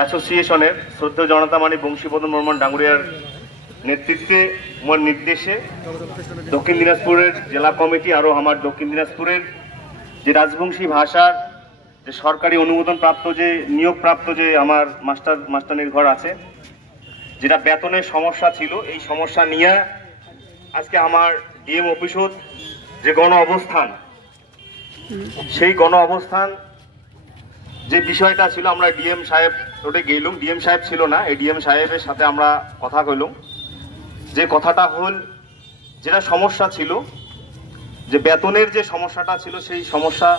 অ্যাসোসিয়েশনের শ্রদ্ধেয় জনতা মানি বংশীবদন বর্মন ডাঙ্গুরিয়ার নেতৃত্বে মোর নির্দেশে দক্ষিণ দিনাজপুরের জেলা কমিটি আরও আমার দক্ষিণ দিনাজপুরের যে রাজবংশী ভাষার যে সরকারি অনুমোদন প্রাপ্ত যে নিয়োগপ্রাপ্ত যে আমার মাস্টারনির ঘর আছে, যেটা বেতনের সমস্যা ছিল, এই সমস্যা নিয়ে আজকে আমার ডিএম অফিসত যে গণ অবস্থান, সেই গণ অবস্থান যে বিষয়টা ছিল, আমরা ডিএম সাহেব ওটা গেলাম, ডিএম সাহেব ছিল না, এই ডিএম সাহেবের সাথে আমরা কথা কইলাম। যে কথাটা হল, যেটা সমস্যা ছিল, যে বেতনের যে সমস্যাটা ছিল, সেই সমস্যা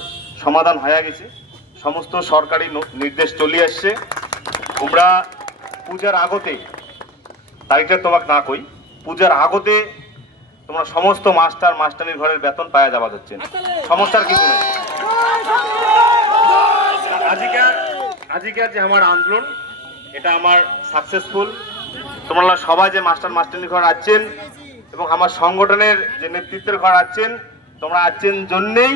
সমাধান হয়ে গেছে। সমস্ত সরকারি নির্দেশ চলে আসছে। তোমরা পূজার আগতে, তারিখটা তোমাকে না কই, পূজার আগতে তোমরা সমস্ত মাস্টারনির ঘরের বেতন পাওয়া যাওয়া হচ্ছে, সমস্যার কিছু নেই। আজিকার যে আমার আন্দোলন, এটা আমার সাকসেসফুল। তোমরা সবাই যে মাস্টারনির ঘর আছেন এবং আমার সংগঠনের যে নেতৃত্বের ঘর আছেন, তোমরা আছেন জন্যেই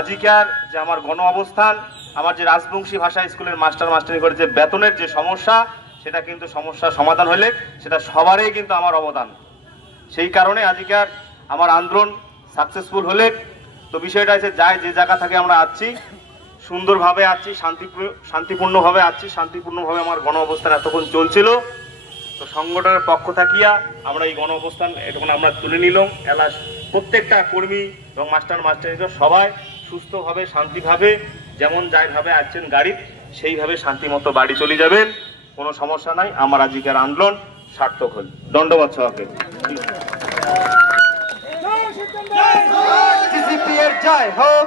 আজিকার যে আমার গণ অবস্থান, আমার যে রাজবংশী ভাষা স্কুলের মাস্টারনির ঘরের যে বেতনের যে সমস্যা, সেটা কিন্তু সমস্যার সমাধান হলে সেটা সবারই কিন্তু আমার অবদান। সেই কারণে আজিকার আমার আন্দোলন সাকসেসফুল হলে, তো বিষয়টা আছে যাই যে জায়গা থেকে আমরা আছি, সুন্দরভাবে আছি, শান্তিপূর্ণভাবে আছি, শান্তিপূর্ণভাবে আমার গণ অবস্থান এতক্ষণ চলছিল। তো সংগঠনের পক্ষ থাকিয়া আমরা এই গণ অবস্থান এতক্ষণ আমরা তুলে নিলাম। এলাস প্রত্যেকটা কর্মী এবং মাস্টারনিরা সবাই সুস্থভাবে শান্তিভাবে যেমন যাইভাবে আসছেন গাড়ি, সেইভাবে শান্তিমতো বাড়ি চলে যাবেন, কোনো সমস্যা নাই। আমার আজিকার আন্দোলন সার্থক হল। দণ্ডবাদ সবাইকে। জয় হোক।